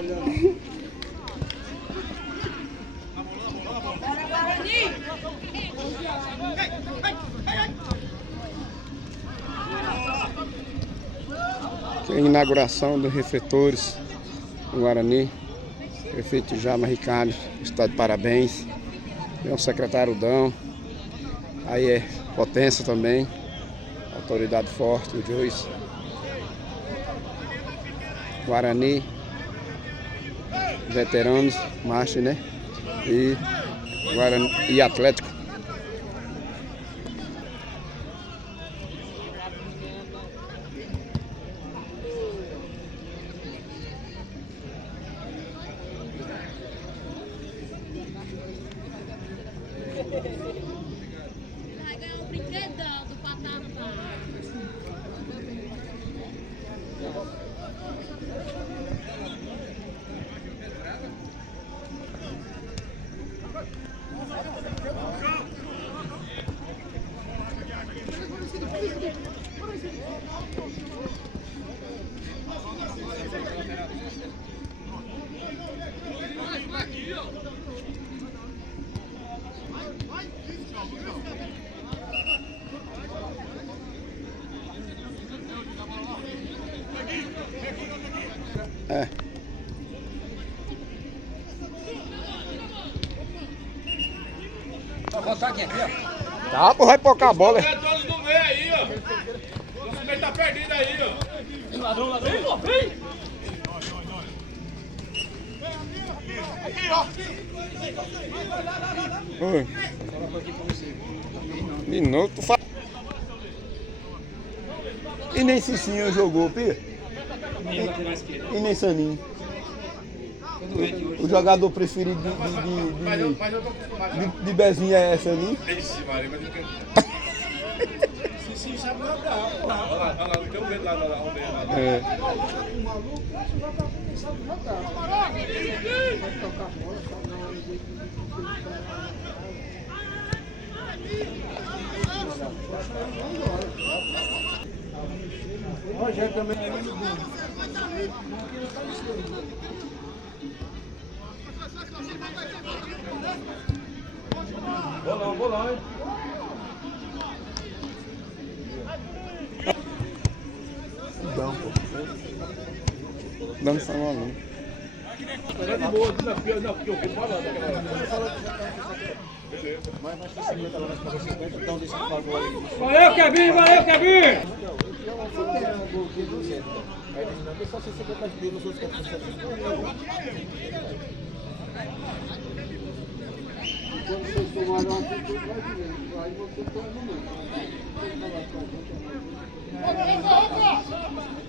Aqui é a inauguração dos refletores do Guarani. Prefeito Djalma Ricardo está de parabéns. Tem o secretário Dão. Aí é Potência também. Autoridade forte, os dois. Guarani, veteranos, marcha, né? E Guarani e Atlético. Vai ganhar um brinquedão do Patapá. É. Vou botar aqui, ó. Tá, pô, vai pocar a bola. Todos no meio aí, ó. O meio tá perdido aí, ó. Ladrão, ladrão. Vem! Oi. Minuto. E nem Cicinho jogou, Pia? E nem Saninho. O jogador preferido de Bezinha é Saninho? Ixi, Maria, mas eu quero. Sim, sabe jogar. Olha lá, tem um medo lá, o meio lá. É. Ó, já também. Bolão, hein? Dão, pô. Dando São Paulo. É de boa, não, porque eu fui falando aquela hora. Valeu, Kevin! Valeu, Kevin! Quando vocês tomaram uma atitude, aí você toma no meio.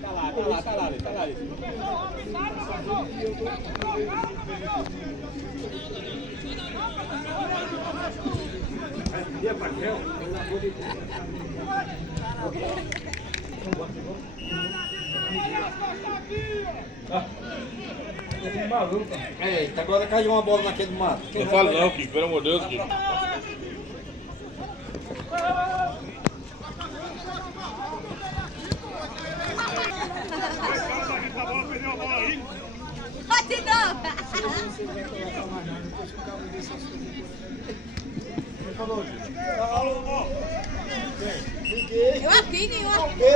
Tá lá. E a Paquel? Maluco. Eita, agora caiu uma bola naquele mato. Não fala não, Kiko, pelo amor de Deus, Kiko. Batidão! Eu aqui, nenhum aqui.